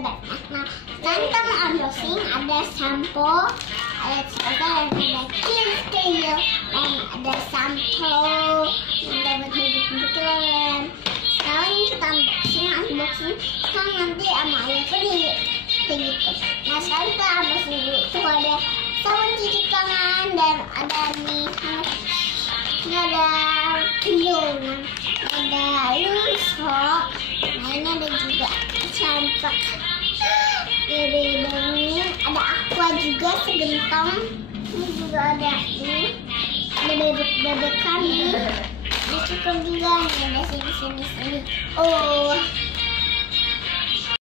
bebek. Nah, tante mau unboxing, ada sampo, ada dan ada kill, dan ada sampo, dan ada betul-betul. Sekarang kita unboxing, kan nanti sama ayahku kayak gitu. Nah, sekarang kita unboxing dulu. Tuh ada sabun cuci tangan dan ada nih, ini ada kill, ada luso. Nah, ini ada juga campak. Ini ada aqua juga segentong. Ini juga ada ini. Ada bebek-bebekan nih. Ini cukup juga nih, ada sini. Oh.